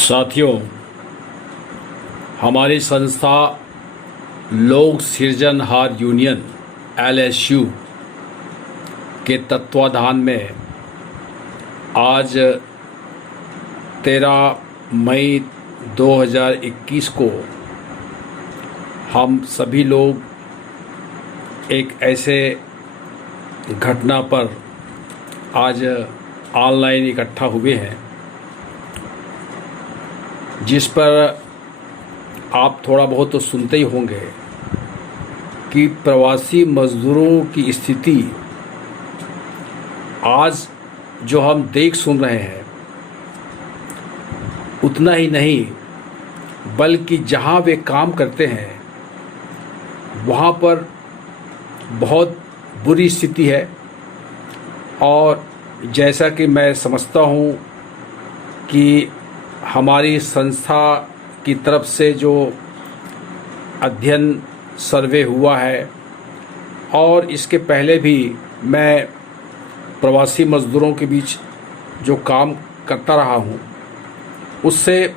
साथियों, हमारी संस्था लोक सृजनहार यूनियन LSU के तत्वाधान में आज 13 मई 2021 को हम सभी लोग एक ऐसे घटना पर आज ऑनलाइन इकट्ठा हुए हैं जिस पर आप थोड़ा बहुत तो सुनते ही होंगे कि प्रवासी मज़दूरों की स्थिति आज जो हम देख सुन रहे हैं, उतना ही नहीं बल्कि जहां वे काम करते हैं वहां पर बहुत बुरी स्थिति है। और जैसा कि मैं समझता हूं कि हमारी संस्था की तरफ से जो अध्ययन सर्वे हुआ है और इसके पहले भी मैं प्रवासी मज़दूरों के बीच जो काम करता रहा हूं, उससे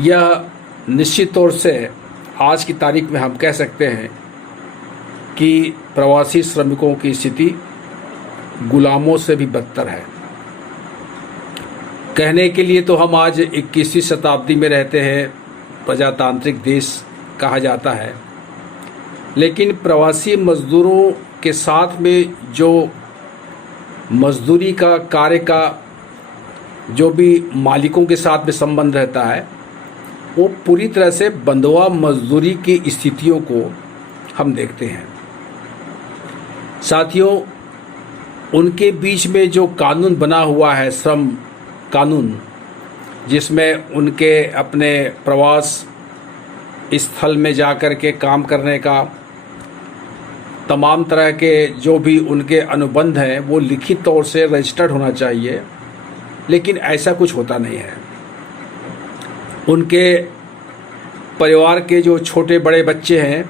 यह निश्चित तौर से आज की तारीख में हम कह सकते हैं कि प्रवासी श्रमिकों की स्थिति गुलामों से भी बदतर है। कहने के लिए तो हम आज 21वीं शताब्दी में रहते हैं, प्रजातांत्रिक देश कहा जाता है, लेकिन प्रवासी मज़दूरों के साथ में जो मज़दूरी का कार्य का जो भी मालिकों के साथ में संबंध रहता है, वो पूरी तरह से बंधुआ मज़दूरी की स्थितियों को हम देखते हैं। साथियों, उनके बीच में जो कानून बना हुआ है, श्रम कानून, जिसमें उनके अपने प्रवास स्थल में जाकर के काम करने का तमाम तरह के जो भी उनके अनुबंध हैं वो लिखित तौर से रजिस्टर्ड होना चाहिए, लेकिन ऐसा कुछ होता नहीं है। उनके परिवार के जो छोटे बड़े बच्चे हैं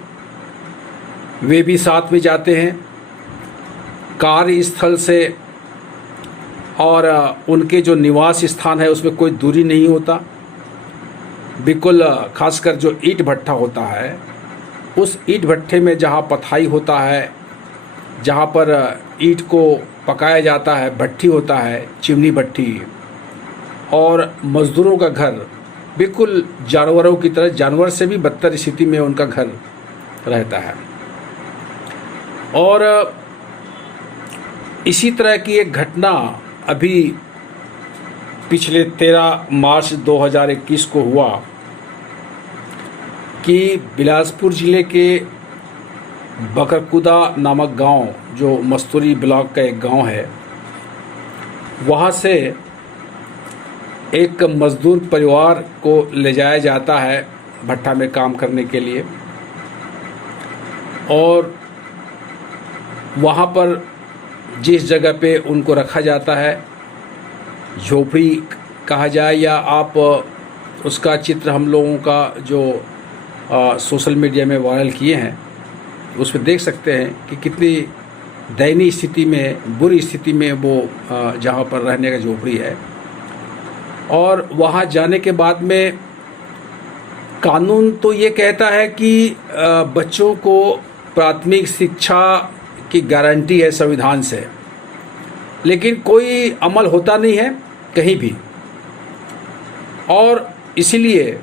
वे भी साथ में जाते हैं कार्यस्थल से, और उनके जो निवास स्थान है उसमें कोई दूरी नहीं होता। बिल्कुल खासकर जो ईंट भट्ठा होता है, उस ईंट भट्ठे में जहाँ पथाई होता है, जहाँ पर ईंट को पकाया जाता है, भट्ठी होता है, चिमनी भट्ठी, और मज़दूरों का घर बिल्कुल जानवरों की तरह, जानवर से भी बदतर स्थिति में उनका घर रहता है। और इसी तरह की एक घटना अभी पिछले 13 मार्च 2021 को हुआ कि बिलासपुर ज़िले के बकरकुदा नामक गांव, जो मस्तूरी ब्लॉक का एक गांव है, वहां से एक मज़दूर परिवार को ले जाया जाता है भट्ठा में काम करने के लिए, और वहां पर जिस जगह पे उनको रखा जाता है, झोपड़ी कहा जाए या आप उसका चित्र हम लोगों का जो सोशल मीडिया में वायरल किए हैं उसमें देख सकते हैं कि कितनी दयनीय स्थिति में, बुरी स्थिति में वो जहाँ पर रहने का झोपड़ी है। और वहाँ जाने के बाद में कानून तो ये कहता है कि बच्चों को प्राथमिक शिक्षा की गारंटी है संविधान से, लेकिन कोई अमल होता नहीं है कहीं भी। और इसीलिए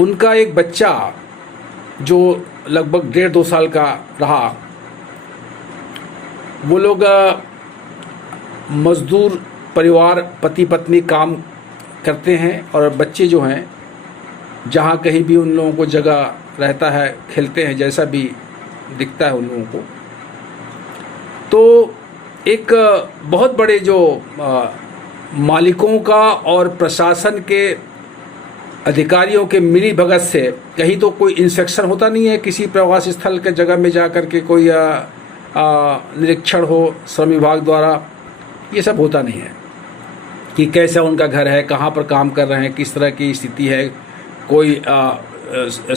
उनका एक बच्चा जो लगभग 1.5-2 साल का रहा, वो लोग मज़दूर परिवार पति पत्नी काम करते हैं, और बच्चे जो हैं जहाँ कहीं भी उन लोगों को जगह रहता है खेलते हैं, जैसा भी दिखता है उन लोगों को। तो एक बहुत बड़े जो मालिकों का और प्रशासन के अधिकारियों के मिली भगत से कहीं तो कोई इंस्पेक्शन होता नहीं है, किसी प्रवास स्थल के जगह में जा कर के कोई निरीक्षण हो श्रम विभाग द्वारा, ये सब होता नहीं है कि कैसा उनका घर है, कहाँ पर काम कर रहे हैं, किस तरह की स्थिति है, कोई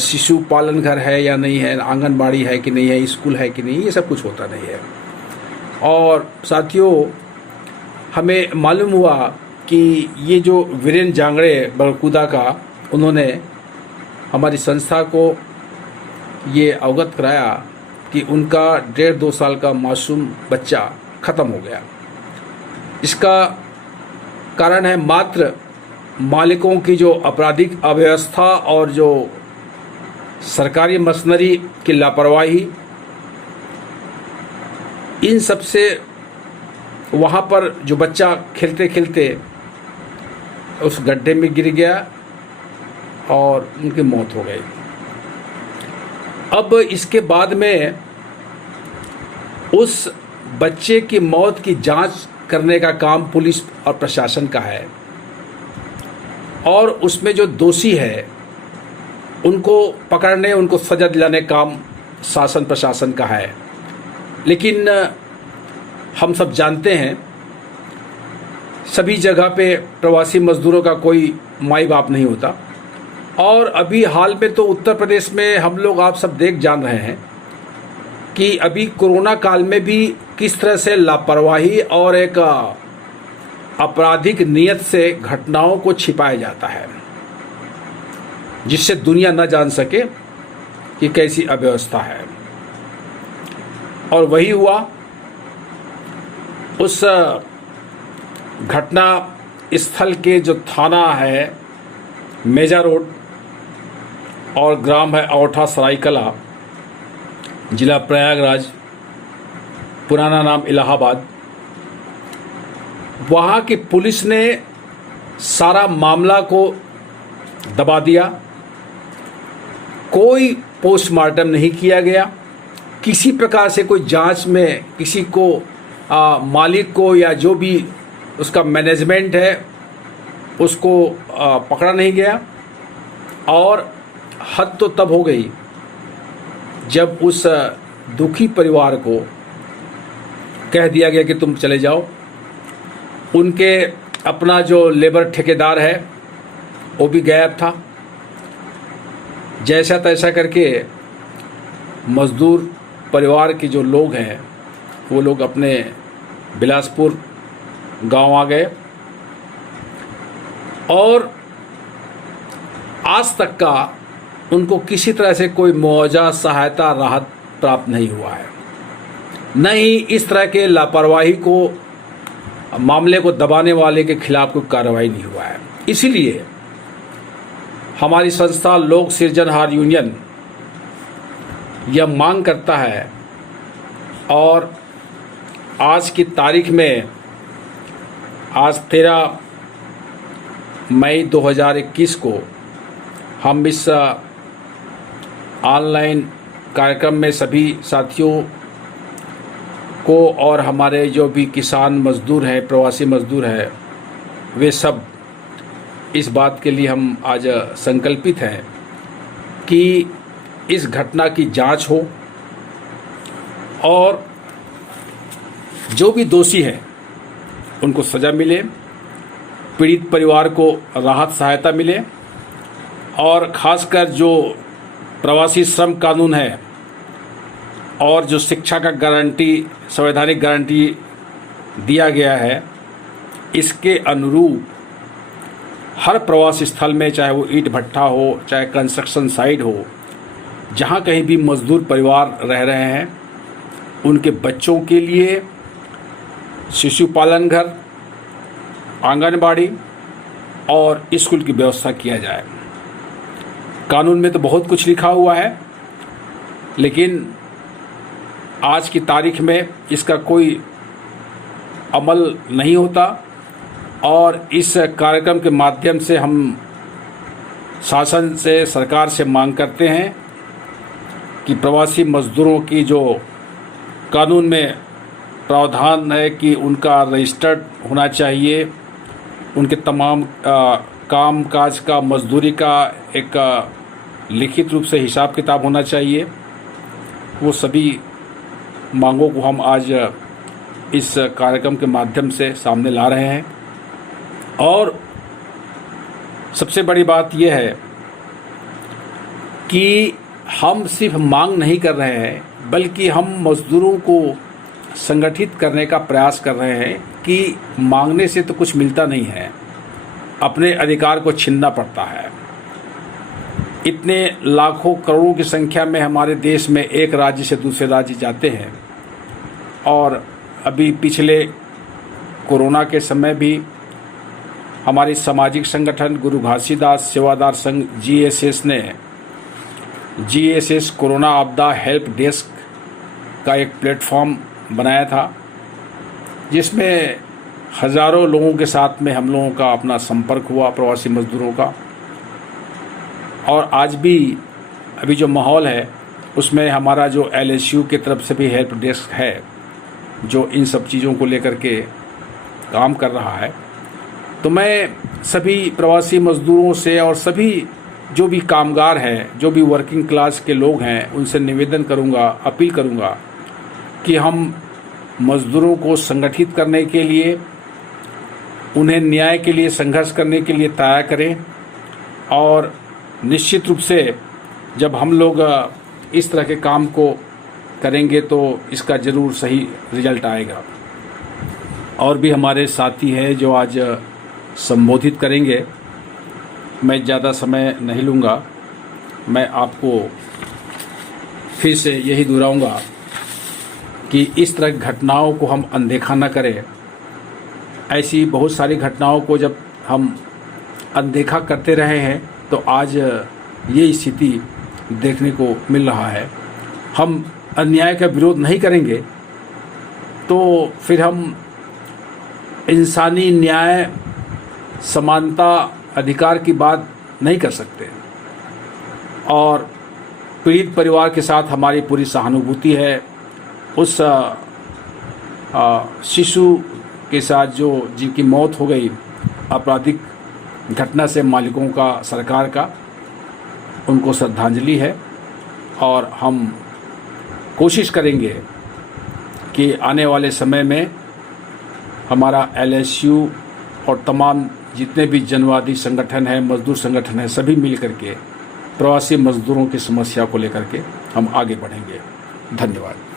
शिशु पालन घर है या नहीं है, आंगनबाड़ी है कि नहीं है, स्कूल है कि नहीं, ये सब कुछ होता नहीं है। और साथियों, हमें मालूम हुआ कि ये जो वीरेन जांगड़े बरकुदा का उन्होंने हमारी संस्था को ये अवगत कराया कि उनका 1.5-2 साल का मासूम बच्चा ख़त्म हो गया। इसका कारण है मात्र मालिकों की जो आपराधिक अव्यवस्था और जो सरकारी मशीनरी की लापरवाही। इन सब से वहाँ पर जो बच्चा खेलते खेलते उस गड्ढे में गिर गया और उनकी मौत हो गई। अब इसके बाद में उस बच्चे की मौत की जांच करने का काम पुलिस और प्रशासन का है और उसमें जो दोषी है उनको पकड़ने, उनको सजा दिलाने का काम शासन प्रशासन का है। लेकिन हम सब जानते हैं सभी जगह पे प्रवासी मजदूरों का कोई माई बाप नहीं होता। और अभी हाल में तो उत्तर प्रदेश में हम लोग आप सब देख जान रहे हैं कि अभी कोरोना काल में भी किस तरह से लापरवाही और एक आपराधिक नियत से घटनाओं को छिपाया जाता है, जिससे दुनिया न जान सके कि कैसी अव्यवस्था है। और वही हुआ। उस घटना स्थल के जो थाना है मेजा रोड और ग्राम है औठा सरायकला, जिला प्रयागराज, पुराना नाम इलाहाबाद, वहाँ की पुलिस ने सारा मामला को दबा दिया। कोई पोस्टमार्टम नहीं किया गया, किसी प्रकार से कोई जांच में किसी को मालिक को या जो भी उसका मैनेजमेंट है उसको पकड़ा नहीं गया। और हद तो तब हो गई जब उस दुखी परिवार को कह दिया गया कि तुम चले जाओ। उनके अपना जो लेबर ठेकेदार है वो भी गायब था। जैसा तैसा करके मजदूर परिवार के जो लोग हैं वो लोग अपने बिलासपुर गांव आ गए और आज तक का उनको किसी तरह से कोई मुआवजा, सहायता, राहत प्राप्त नहीं हुआ है। न ही इस तरह के लापरवाही को, मामले को दबाने वाले के खिलाफ कोई कार्रवाई नहीं हुआ है। इसीलिए हमारी संस्था लोक सृजनहार यूनियन यह मांग करता है और आज की तारीख में, आज 13 मई 2021 को हम इस ऑनलाइन कार्यक्रम में सभी साथियों को और हमारे जो भी किसान मजदूर हैं, प्रवासी मजदूर हैं, वे सब इस बात के लिए हम आज संकल्पित हैं कि इस घटना की जांच हो और जो भी दोषी हैं उनको सज़ा मिले, पीड़ित परिवार को राहत सहायता मिले और ख़ासकर जो प्रवासी श्रम कानून है और जो शिक्षा का गारंटी, संवैधानिक गारंटी दिया गया है, इसके अनुरूप हर प्रवासी स्थल में, चाहे वो ईंट भट्ठा हो, चाहे कंस्ट्रक्शन साइट हो, जहाँ कहीं भी मजदूर परिवार रह रहे हैं, उनके बच्चों के लिए शिशु पालन घर, आंगनबाड़ी और स्कूल की व्यवस्था किया जाए। कानून में तो बहुत कुछ लिखा हुआ है, लेकिन आज की तारीख में इसका कोई अमल नहीं होता। और इस कार्यक्रम के माध्यम से हम शासन से, सरकार से मांग करते हैं कि प्रवासी मजदूरों की जो कानून में प्रावधान है कि उनका रजिस्टर्ड होना चाहिए, उनके तमाम काम काज का, मजदूरी का एक लिखित रूप से हिसाब किताब होना चाहिए। वो सभी मांगों को हम आज इस कार्यक्रम के माध्यम से सामने ला रहे हैं। और सबसे बड़ी बात यह है कि हम सिर्फ मांग नहीं कर रहे हैं, बल्कि हम मजदूरों को संगठित करने का प्रयास कर रहे हैं कि मांगने से तो कुछ मिलता नहीं है, अपने अधिकार को छीनना पड़ता है। इतने लाखों करोड़ों की संख्या में हमारे देश में एक राज्य से दूसरे राज्य जाते हैं, और अभी पिछले कोरोना के समय भी हमारी सामाजिक संगठन गुरु घासीदास सेवादार संघ GSS ने GSS कोरोना आपदा हेल्प डेस्क का एक प्लेटफॉर्म बनाया था, जिसमें हज़ारों लोगों के साथ में हम लोगों का अपना संपर्क हुआ, प्रवासी मजदूरों का। और आज भी अभी जो माहौल है उसमें हमारा जो LSU की तरफ से भी हेल्प डेस्क है, जो इन सब चीज़ों को लेकर के काम कर रहा है। तो मैं सभी प्रवासी मजदूरों से और सभी जो भी कामगार हैं, जो भी वर्किंग क्लास के लोग हैं, उनसे निवेदन करूंगा, अपील करूंगा कि हम मजदूरों को संगठित करने के लिए, उन्हें न्याय के लिए संघर्ष करने के लिए तैयार करें। और निश्चित रूप से जब हम लोग इस तरह के काम को करेंगे तो इसका ज़रूर सही रिजल्ट आएगा। और भी हमारे साथी हैं जो आज संबोधित करेंगे। मैं ज़्यादा समय नहीं लूँगा। मैं आपको फिर से यही दोहराऊँगा कि इस तरह की घटनाओं को हम अनदेखा न करें। ऐसी बहुत सारी घटनाओं को जब हम अनदेखा करते रहे हैं तो आज ये स्थिति देखने को मिल रहा है। हम अन्याय का विरोध नहीं करेंगे तो फिर हम इंसानी न्याय, समानता, अधिकार की बात नहीं कर सकते। और पीड़ित परिवार के साथ हमारी पूरी सहानुभूति है। उस शिशु के साथ जो जिनकी मौत हो गई आपराधिक घटना से, मालिकों का, सरकार का, उनको श्रद्धांजलि है। और हम कोशिश करेंगे कि आने वाले समय में हमारा LSU और तमाम जितने भी जनवादी संगठन हैं, मजदूर संगठन हैं, सभी मिल करके प्रवासी मजदूरों की समस्या को लेकर के हम आगे बढ़ेंगे। धन्यवाद।